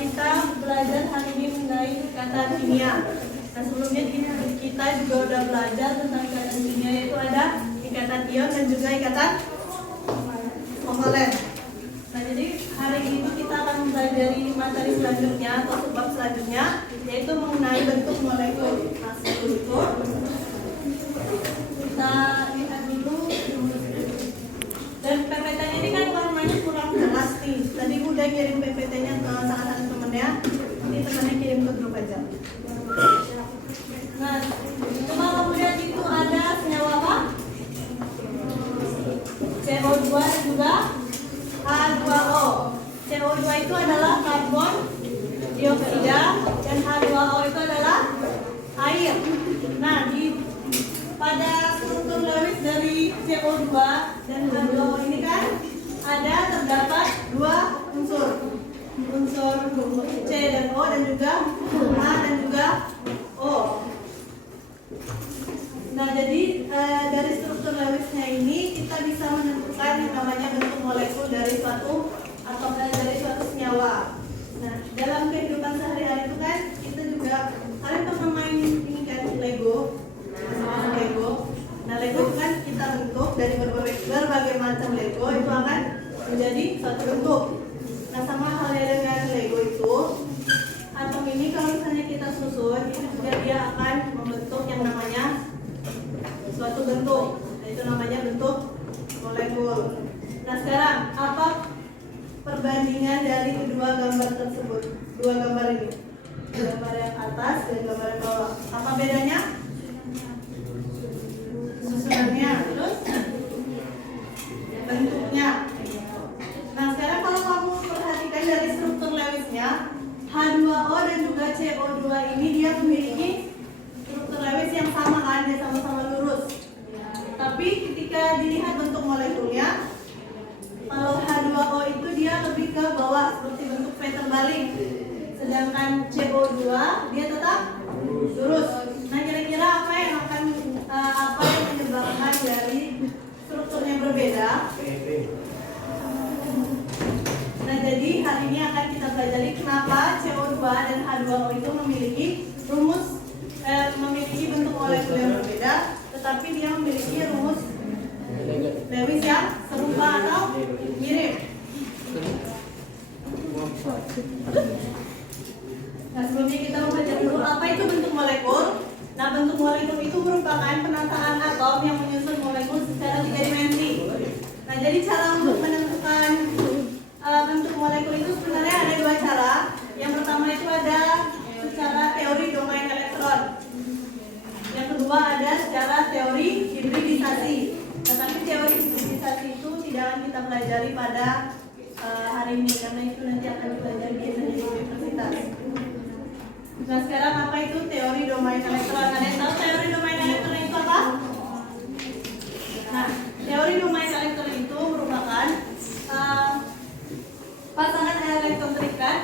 Kita belajar hari ini mengenai kata kimia. Nah, sebelumnya kita juga udah belajar tentang ikatan kimia, yaitu ada ikatan ion dan juga ikatan kovalen. Nah, jadi hari ini kita akan mempelajari materi selanjutnya atau subbab selanjutnya, yaitu mengenai bentuk molekul. Nah, sebelum itu kita lihat dulu. Dan PPT-nya ini kan warnanya kurang jelas nih. Tadi udah kirim PPT-nya ke salah satu temennya. Nanti temennya kirim ke grup aja. Nah, coba kamu lihat itu ada senyawa apa? CO2 dan juga H2O. CO2 itu adalah karbon dioksida dan H2O itu adalah air. Nah, pada struktur Lewis dari CO2 dan H2O ini kan terdapat dua unsur C dan O dan juga H dan juga O. Nah, jadi dari struktur Lewisnya ini kita bisa menentukan yang namanya bentuk molekul dari suatu atau dari suatu senyawa. Nah, dalam kehidupan sehari-hari itu kan kita juga kalian pernah main ini kan Lego. Nah, Lego itu kan kita bentuk dari berbagai macam Lego itu akan menjadi suatu bentuk. Nah, sama halnya dengan Lego itu, atom ini kalau misalnya kita susun, itu juga dia akan membentuk yang namanya suatu bentuk. Nah, itu namanya bentuk molekul. Nah, sekarang apa perbandingan dari kedua gambar tersebut? Dua gambar ini, gambar yang atas dan gambar yang bawah. Apa bedanya? Susunannya, terus bentuknya. Nah, sekarang kalau kamu perhatikan dari struktur Lewisnya, H2O dan juga CO2 ini dia memiliki struktur Lewis yang sama kan, dia sama-sama lurus. Tapi ketika dilihat bentuk molekulnya, kalau H2O itu dia lebih ke bawah seperti bentuk V terbalik, sedangkan CO2 dia tetap lurus. Nah, kira-kira apa yang menyebabkan dari strukturnya berbeda? Nah, jadi hari ini akan kita pelajari kenapa CO2 dan H2O itu memiliki bentuk molekul yang berbeda, tetapi dia memiliki rumus Lewis yang serupa atau mirip. Nah, sebelumnya kita membaca dulu apa itu bentuk molekul. Nah, bentuk molekul itu merupakan penataan atom yang menyusun molekul secara 3 dimensi. Nah, jadi cara untuk menentukan bentuk molekul itu sebenarnya ada dua cara. Yang pertama itu ada secara teori domain elektron. Yang kedua ada secara teori hibridisasi. Tetapi teori hibridisasi itu tidak akan kita pelajari pada hari ini karena itu nanti akan dipelajari biasanya di universitas. Nah, sekarang apa itu teori domain elektron? Ada yang tahu teori domain elektron itu apa? Nah, teori domain elektron itu merupakan pasangan elektron terikat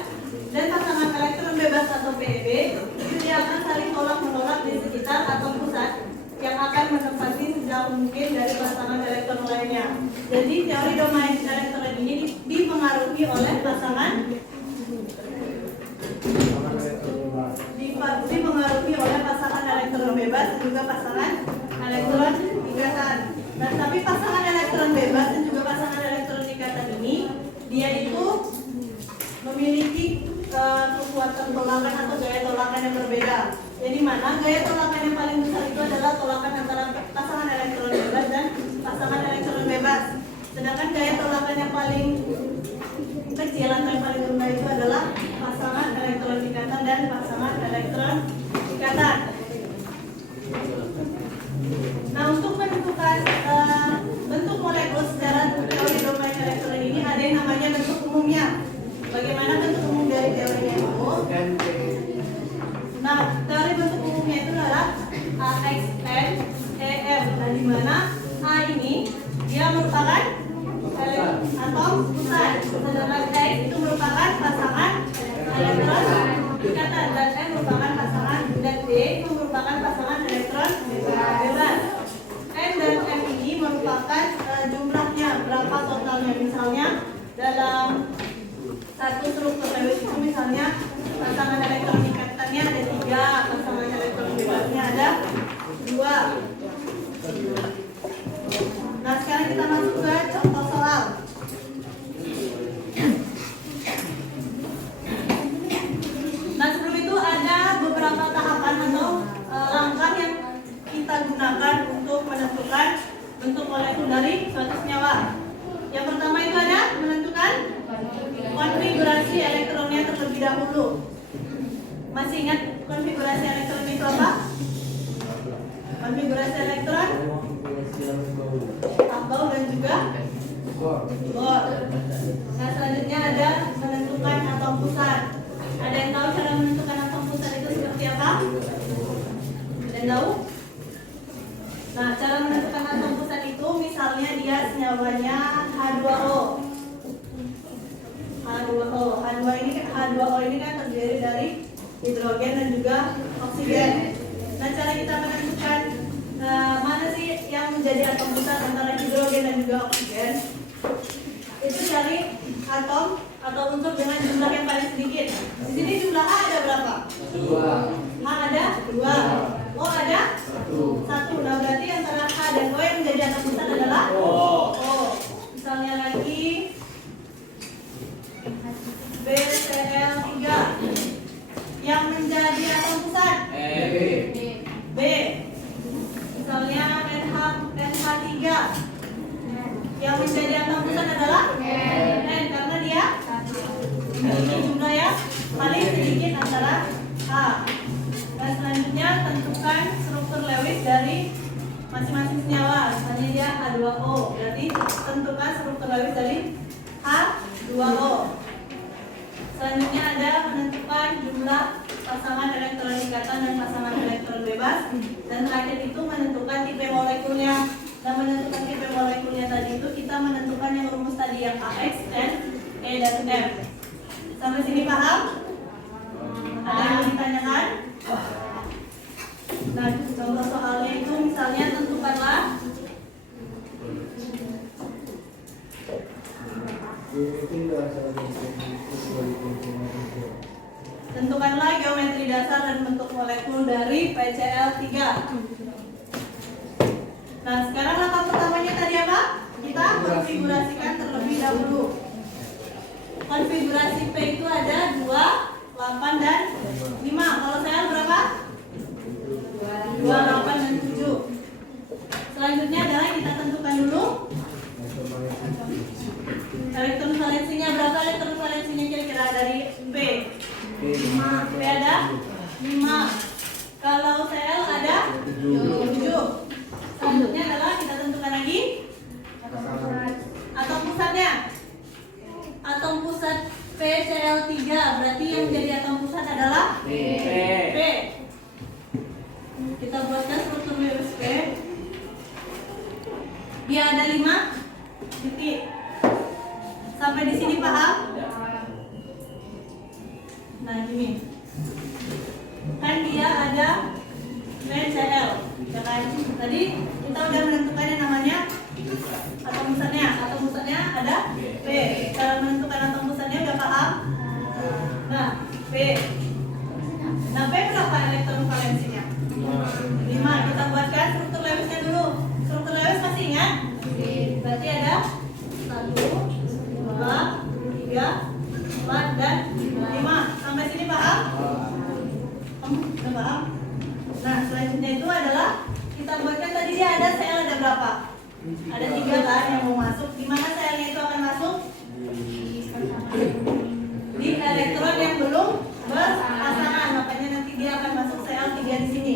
dan pasangan elektron bebas atau PEB itu dia akan saling tolak-menolak di sekitar atom pusat yang akan menempati sejauh mungkin dari pasangan elektron lainnya. Jadi teori domain elektron ini dipengaruhi oleh pasangan elektron bebas dan juga pasangan elektron ikatan. Nah, tapi pasangan elektron bebas dan juga pasangan elektron ikatan ini dia itu memiliki kekuatan tolakan atau gaya tolakan yang berbeda. Jadi mana gaya tolakan yang paling besar itu adalah tolakan antara pasangan elektron bebas dan pasangan elektron bebas. Sedangkan gaya tolakan yang paling kecil atau yang paling rendah itu adalah pasangan elektron ikatan dan pasangan elektron ikatan. Nah, untuk menentukan bentuk molekul secara teori domain elektron ini ada yang namanya bentuk umumnya. Bagaimana bentuk umum dari teorinya itu? ikatan dan N merupakan pasangan dan D merupakan pasangan elektron bebas. N dan M ini merupakan jumlahnya berapa totalnya, misalnya dalam satu struktur Lewis itu misalnya pasangan elektron ikatannya ada 3, pasangan elektron bebasnya ada 2. Nah sekarang kita masuk ke contoh soal. Nah sebelum itu ada beberapa tahapan atau langkah yang kita gunakan untuk menentukan bentuk molekul dari suatu senyawa. Yang pertama itu ada menentukan konfigurasi elektronnya terlebih dahulu. Masih ingat konfigurasi elektron itu apa? Konfigurasi elektron Abau dan juga Bohr. Nah selanjutnya ada menentukan atom pusat. Ada yang tahu cara menentukan atom pusat itu seperti apa? Ada yang tahu? Nah cara menentukan atom pusat itu misalnya dia senyawanya H2O. H2O ini kan terdiri dari hidrogen dan juga oksigen. Nah cara kita menentukan mana sih yang menjadi atom pusat antara hidrogen dan juga oksigen? Itu cari atom atau unsur dengan jumlah yang paling sedikit. Di sini jumlah A ada berapa? 2. H ada 2. O ada 1. Nah berarti antara H dan O yang menjadi atom pusat adalah O. Misalnya lagi BCl3 yang menjadi atom pusat B. Misalnya NH3 yang menjadi atom pusat adalah N karena dia memiliki jumlah yang paling sedikit antara H. Dan selanjutnya tentukan struktur Lewis dari masing-masing senyawa. Misalnya dia H2O, berarti tentukan struktur Lewis dari H2O. Selanjutnya ada menentukan jumlah pasangan elektron ikatan dan pasangan elektron bebas. Dan terakhir itu menentukan tipe molekulnya. Dan menentukan tipe molekulnya tadi itu kita menentukan yang rumus tadi yang AX, N, E, dan M. Sampai sini paham? Ada yang mau ditanyakan? Nah, contoh soalnya itu misalnya tentukanlah geometri dasar dan bentuk molekul dari PCl3. Nah, sekarang langkah pertamanya tadi apa? Kita konfigurasikan terlebih dahulu. Konfigurasi P itu ada 2, 8, dan 5. Kalau Cl berapa? 2, 8, dan 7. Selanjutnya adalah kita tentukan dulu elektron valensinya. Berapa elektron valensinya kira-kira dari P? 5. P ada 5. Kalau Cl ada 7. Selanjutnya adalah kita tentukan lagi atom pusatnya. Atom pusat PCl3 berarti yang menjadi atom pusat adalah P. Kita buatkan struktur Lewis P. Dia ada 5 titik. Sampai di sini paham? Nah gini, kan dia ada PCl, ya kan? Tadi kita udah menentukan yang namanya atom pusatnya. Atom pusatnya ada P. Cara menentukan atom pusatnya udah paham? Nah P. Nah P berapa elektron valensinya? 5. Kita buatkan struktur Lewisnya dulu. Struktur Lewis masih ingat? Berarti ada 1, 2, 3, 4, dan 5. Sampai sini paham? Udah paham? Nah selanjutnya itu adalah kita buatkan tadi dia ada Cl ada berapa? Ada 3 kan yang mau masuk. Di mana Cl-nya itu akan masuk? Di elektron yang belum berpasangan. Makanya nanti dia akan masuk Cl3 di sini.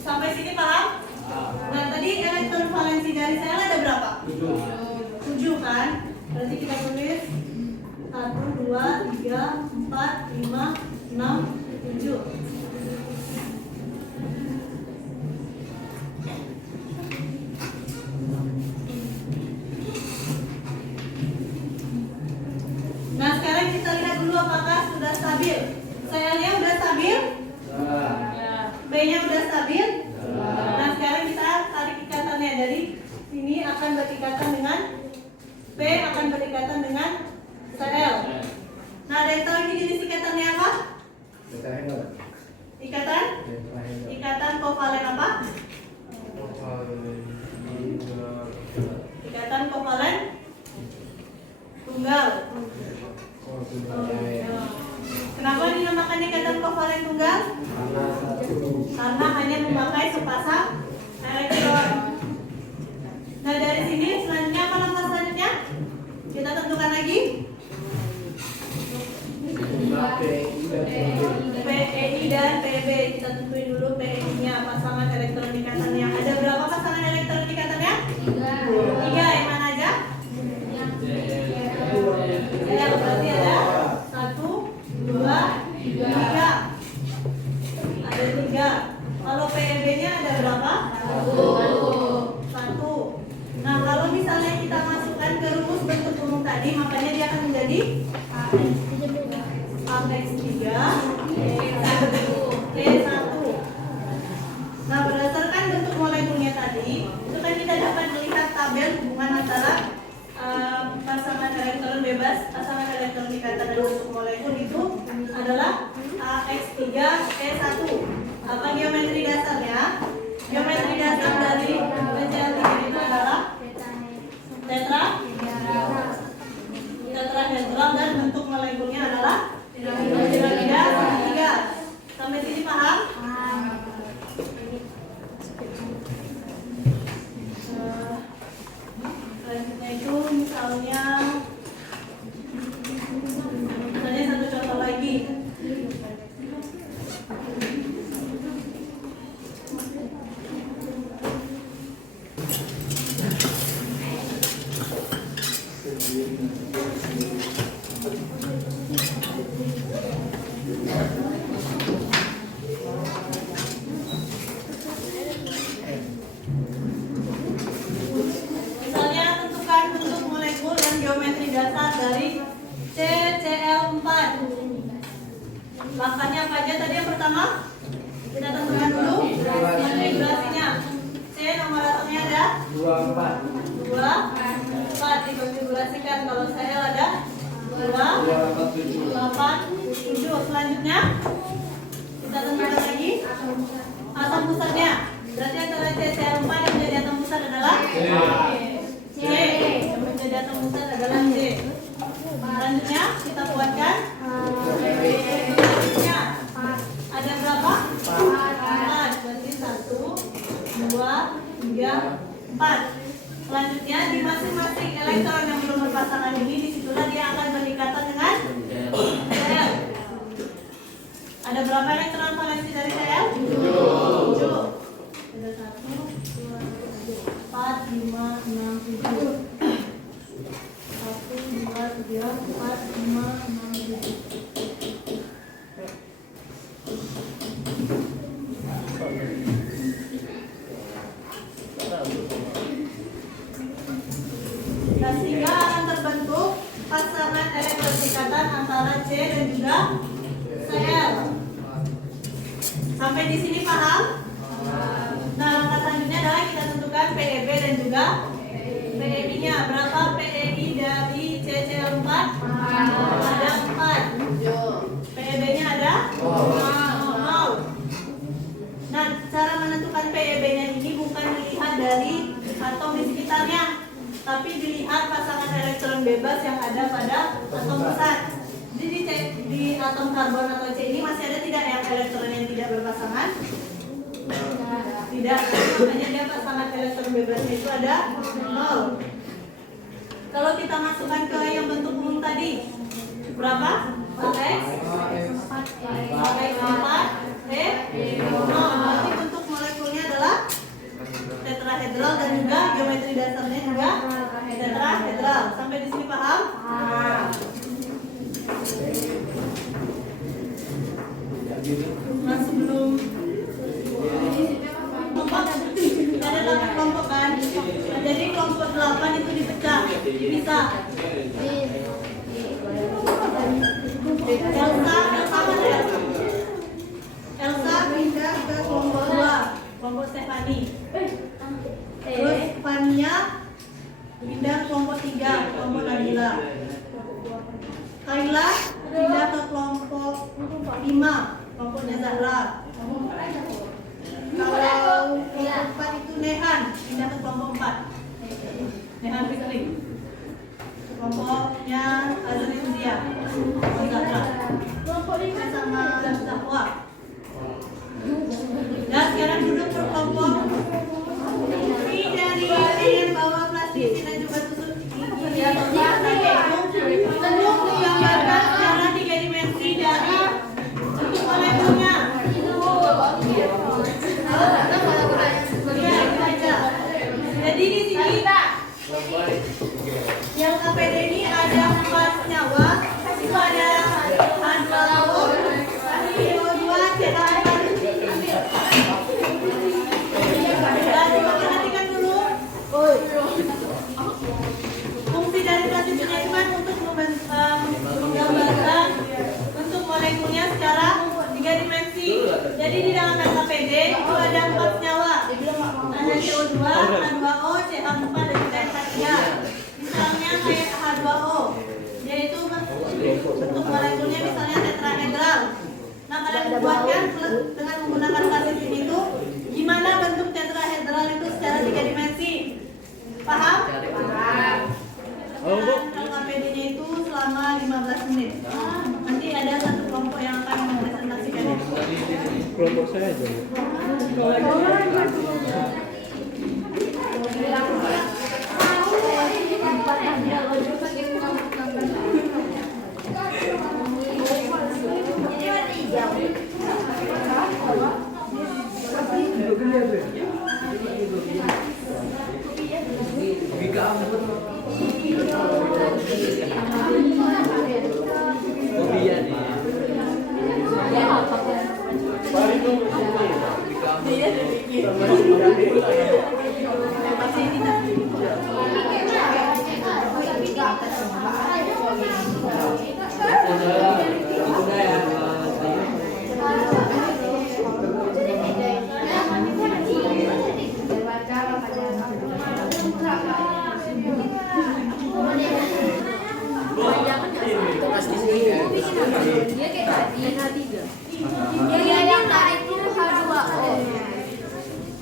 Sampai sini paham? Nah tadi elektron valensi dari Cl ada berapa? 7 kan? Berarti kita tulis 1, 2, 3, 4, 5, 6, 7. apakah sudah stabil? Selnya udah stabil? B-nya udah stabil? Nah sekarang kita tarik ikatannya. Dari sini akan berikatan dengan P akan berikatan dengan Cl. Nah ada yang tahu ini jenis ikatannya apa? Ikatan kovalen apa? Ikatan kovalen tunggal. Kenapa dinamakan ikatan kovalen tunggal? Karena hanya memakai sepasang elektron. Nah dari sini selanjutnya apa langkah selanjutnya? Kita tentukan lagi PEI dan PEB. Kita tentuin dulu PEI-nya, pasangan elektron ikatannya. Ada berapa pasangan elektron ikatannya? 3. Yang mana aja? Ya, berarti ada 1, 2, 3. Ada 3. Kalau PEB-nya ada berapa? 1. Nah, kalau misalnya kita masukkan ke rumus bentuk umum tadi, makanya dia akan menjadi AX3 E1. Nah, berdasarkan bentuk molekulnya tadi, itu kan kita dapat melihat tabel hubungan antara pasangan elektron bebas, pasangan elektron ikatan dan bentuk molekul itu adalah AX3E1. Apa geometri dasarnya? Geometri dasar dari PCl3 itu adalah tetrahedral dan bentuk molekulnya adalah piramida segitiga. Sampai sini paham? Selanjutnya itu misalnya satu contoh lagi. Misalnya tentukan bentuk molekul dan geometri dasar dari CCl4. Langkahnya apa aja tadi? Yang pertama kita tentukan dulu konfigurasinya. C nomor atomnya ada 2, 4 dikonfigurasikan. Kalau Cl ada 2, 8, 7. Selanjutnya kita tentukan lagi atom pusatnya. Berarti antara CCl4 yang menjadi atom pusat adalah C. Yang menjadi atom pusat adalah C. Selanjutnya kita buatkan konfigurasinya. Ada berapa? 4. Berarti 1, 2, 3, 4. Selanjutnya di masing-masing elektron yang belum berpasangan ini, disitulah dia akan berikatan dengan Cl. Ada berapa elektron valensi dari Cl? 7. Ada 1, 2, 4, 5, 6, 7. 1, 2, 3, 4, 5, 6, 7. Nah, sehingga akan terbentuk pasangan elektron ikatan antara C dan juga Cl. Sampai di sini paham? Nah, langkah selanjutnya adalah kita tentukan PEB dan juga PEI-nya. Berapa PEI dari CCl4? Ada 4. PEB-nya ada 0. Nah, cara menentukan PEB-nya ini bukan dilihat dari atom di sekitarnya, tapi dilihat pasangan elektron bebas yang ada pada atom pusat. Jadi di atom karbon atau C ini masih ada tidak yang elektron yang tidak berpasangan? Tidak, makanya dia pasangan elektron bebasnya itu ada 0. Kalau kita masukkan ke yang bentuk umum tadi, berapa? AX 4, berarti bentuk molekulnya adalah tetrahedral dan juga geometri dasarnya juga tetrahedral. Sampai di sini paham? Nah, sebelum kelompok ada 8 kelompok kan? Nah, jadi kelompok 8 itu dipecah, bisa. mana Elsa? Elsa pindah ke kelompok 2, kelompok Stefani. Terus Fania pindah ke kelompok 3, kelompok Nabila. Kaila pindah ke kelompok 5, kelompok Zahra. Kalau kelompok 4 itu Nehan pindah ke kelompok 4, Nehan Fikri. Kelompoknya Azrin Zia, Zahra. Kelompok 5 sama Zahwa. Dan sekarang duduk per kelompok. Ini dari yang bawa plastik dan juga tusuk gigi atau untuk menggambarkan secara 3 dimensi dari bentuk molekulnya. Jadi di sini yang KPD ini ada 4 senyawa. Itu ada H2O, CO2, CH4. Perhatikan dulu. Fungsi dari plastik penyaringan untuk menggambarkan bentuk molekulnya secara 3 dimensi. Jadi di dalam KPD itu ada 4 senyawa. Ada CO2, H2O, CH4 dan juga CH3. Misalnya kayak H2O, yaitu bentuk molekulnya misalnya tetrahedral. Nah, kalian buatkan dengan menggunakan plastik itu gimana bentuk tetrahedral itu secara 3 dimensi. Paham? Paham. Kalau KPD-nya itu selama 15 menit. Nanti ada satu kelompok yang akan mempresentasikannya. Kelompok saya aja.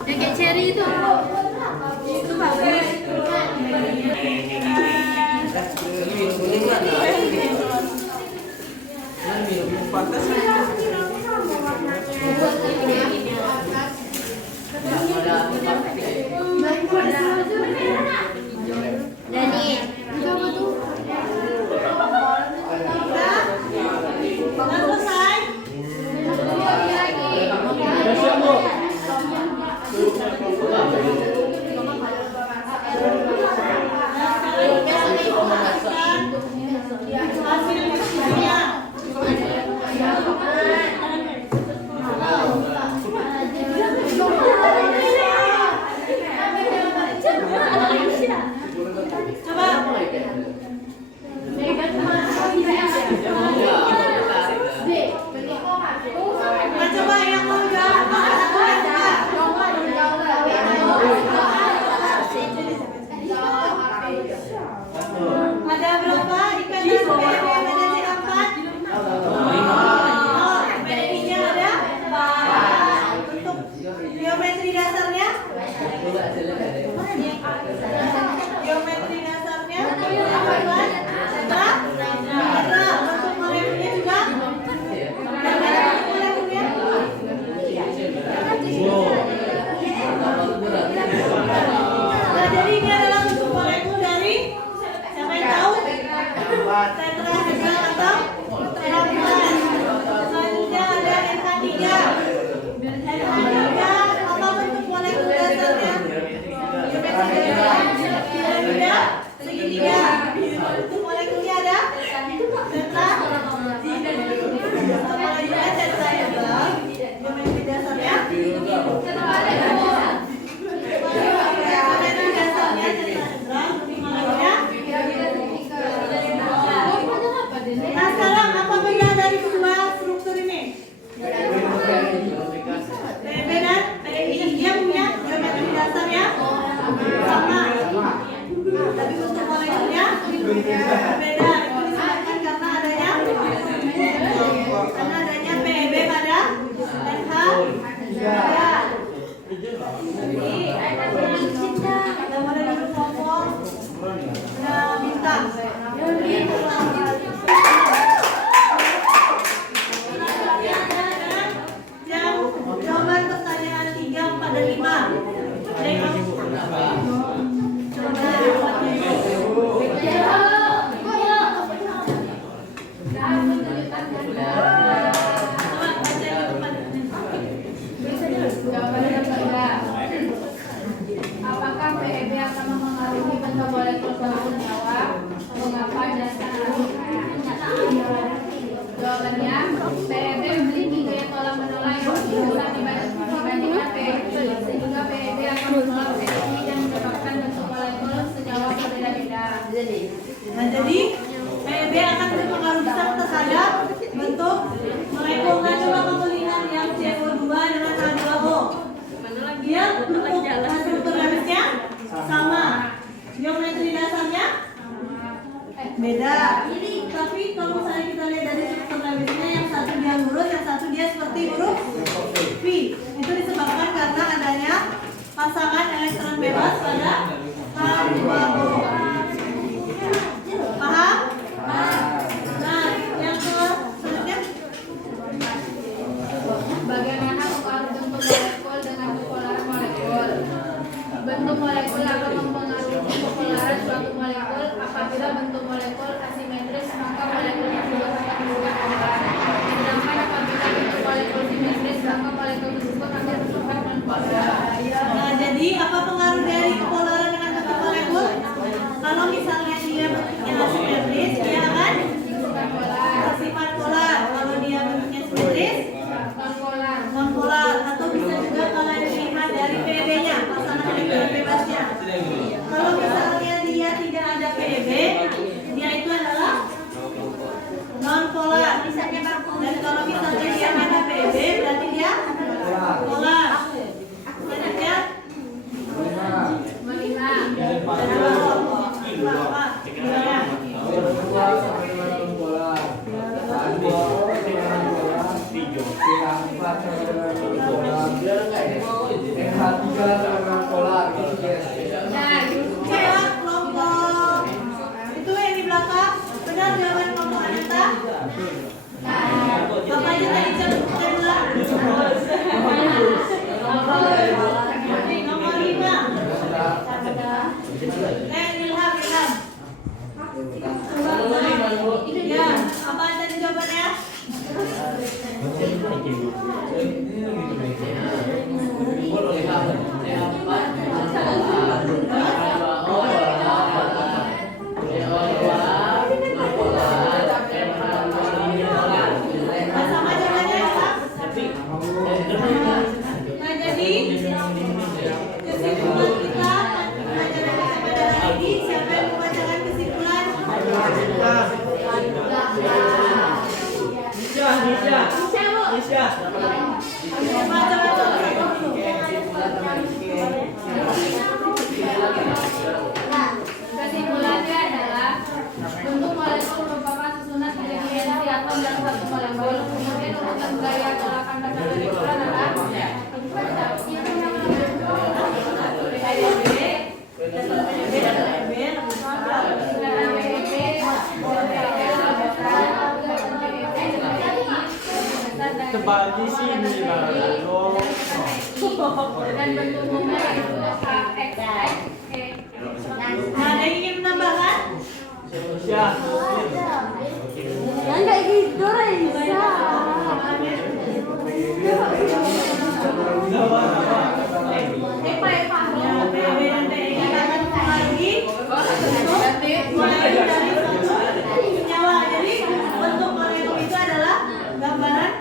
Kayak cherry itu bagus. Geometri dasarnya apa? Bentuk molekulnya juga. Molekulnya. Nah, jadi ini adalah bentuk molekul dari siapa yang tahu? Tetrahedral atau tetrahedral. Selanjutnya ada NH3. NH3 apa bentuk molekul dasarnya? Segitiga. Bentuk molekulnya ada tetrahedral. Geometri dasarnya tetrahedral. Nah, sekarang apa beda dari Berbeda. Itu disebabkan karena adanya PEB pada NH. Beda. Ada mana dulu kelompok? Ada bintang. Jawaban pertanyaan 3, 4, dan 5. Apakah PEB akan mempengaruhi bentuk molekul senyawa? Mengapa dan jawabannya, PEB memiliki gaya tolak menolak yang lebih besar dibandingkan PEB, sehingga PEB akan menolak PEB dan menyebabkan bentuk molekul senyawa berbeda-beda. Nah, jadi PEB akan berpengaruh besar terhadap bentuk molekul. Nah, coba kamu lihat yang CO2 dengan H2O. Dia struktur garisnya sama. Geometri dasarnya beda. Tapi kalau misalnya kita lihat dari struktur garisnya, yang satu dia lurus, yang satu dia seperti huruf V. Itu disebabkan karena adanya pasangan elektron bebas pada H2O. Paham? Nah, yang selanjutnya. Bagaimana pengaruh bentuk molekul dengan kepolaran molekul? Bentuk molekul akan mempengaruhi kepolaran suatu molekul. Apabila bentuk molekul asimetris, maka molekul tersebut akan disebut polar. Sedangkan apabila bentuk molekul simetris, maka molekul tersebut akan bersifat non-polar. Nah, jadi apa pengaruh dari kepolaran dengan bentuk molekul? Kalau misalnya dia bentuknya asimetris, dia akan bersifat polar. Kalau dia bentuknya simetris, Non-polar. non-polar. Atau bisa juga kalian lihat dari PEB-nya, pasangan elektron bebasnya. Kalau misalnya dia tidak ada PEB, dia itu adalah non-polar. Dan kalau misalnya dia ada PEB, berarti dia polar. Selanjutnya, cek kelompok itu yang di belakang. Benar jawaban kelompok Ananta? Apa aja tadi cek ulang? Nomor 5. Ilham. Ya, apa tadi jawabannya? Sama jawabannya ya, Pak? Nah, jadi kesimpulan kita pada hari ini, siapa yang membacakan kesimpulan? Kesimpulannya adalah bentuk molekul merupakan susunan ingrediensi atom dalam satu molekul. Kemudian urutan gaya tolakan dasar molekul adalah Tebal di sini lalu. dan bentuk umumnya itu HXX. Nah, ada yang ingin menambahkan? Ya. Yang kayak gitu Raisa. Ya, PEB dan PEG akan mempengaruhi bentuk molekul dari suatu senyawa. Jadi bentuk molekul itu adalah gambaran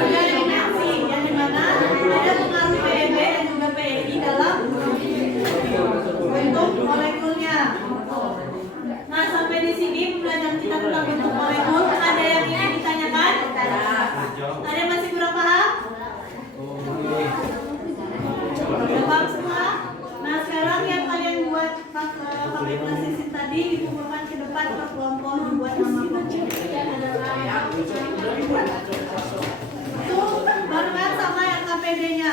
tiga dimensi, yang dimana ada pengaruh PEB dan juga PEG dalam bentuk molekulnya. Nah, sampai di sini pembelajaran kita tentang bentuk molekul. Ada yang ingin ditanyakan? Ada yang masih kurang paham? Udah paham semua? Nah, sekarang yang kalian buat kapitulasi sesi tadi dikumpulkan ke depan per kelompok membuat nama kelompok. Itu barengan sama RKPD-nya.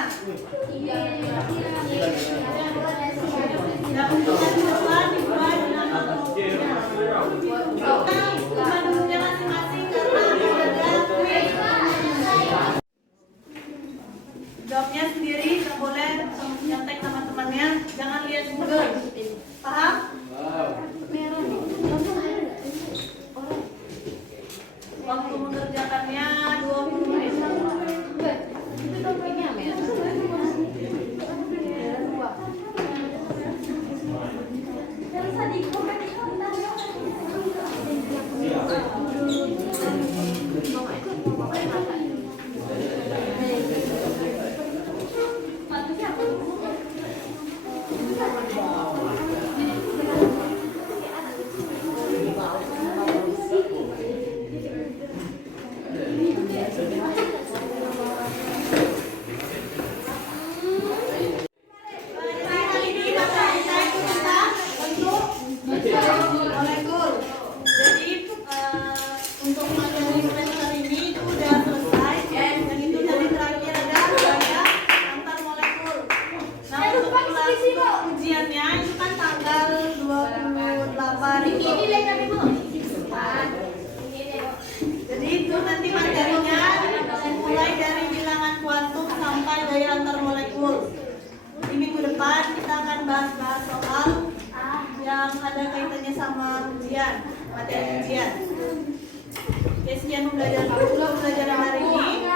Dan untuk yang kedua dibuat nama kelompoknya. Menurutnya masing-masing karena ada kuis. Jawabnya sendiri, nggak boleh nyontek sama temannya. Jangan lihat Google. Paham? Waktu mengerjakannya 20 menit. Hari ini mata saya kita untuk molekul. Jadi untuk materi semester ini itu udah selesai. Dan itu dari terakhir ada gaya antar molekul. Nah untuk kelas ujiannya itu kan tanggal 28 itu. Jadi itu nanti materinya mulai dari bilangan kuantum sampai gaya antar molekul. Di minggu depan kita akan bahas-bahas soal yang ada kaitannya sama ujian, materi ujian. Oke, sekian pembelajaran hari ini.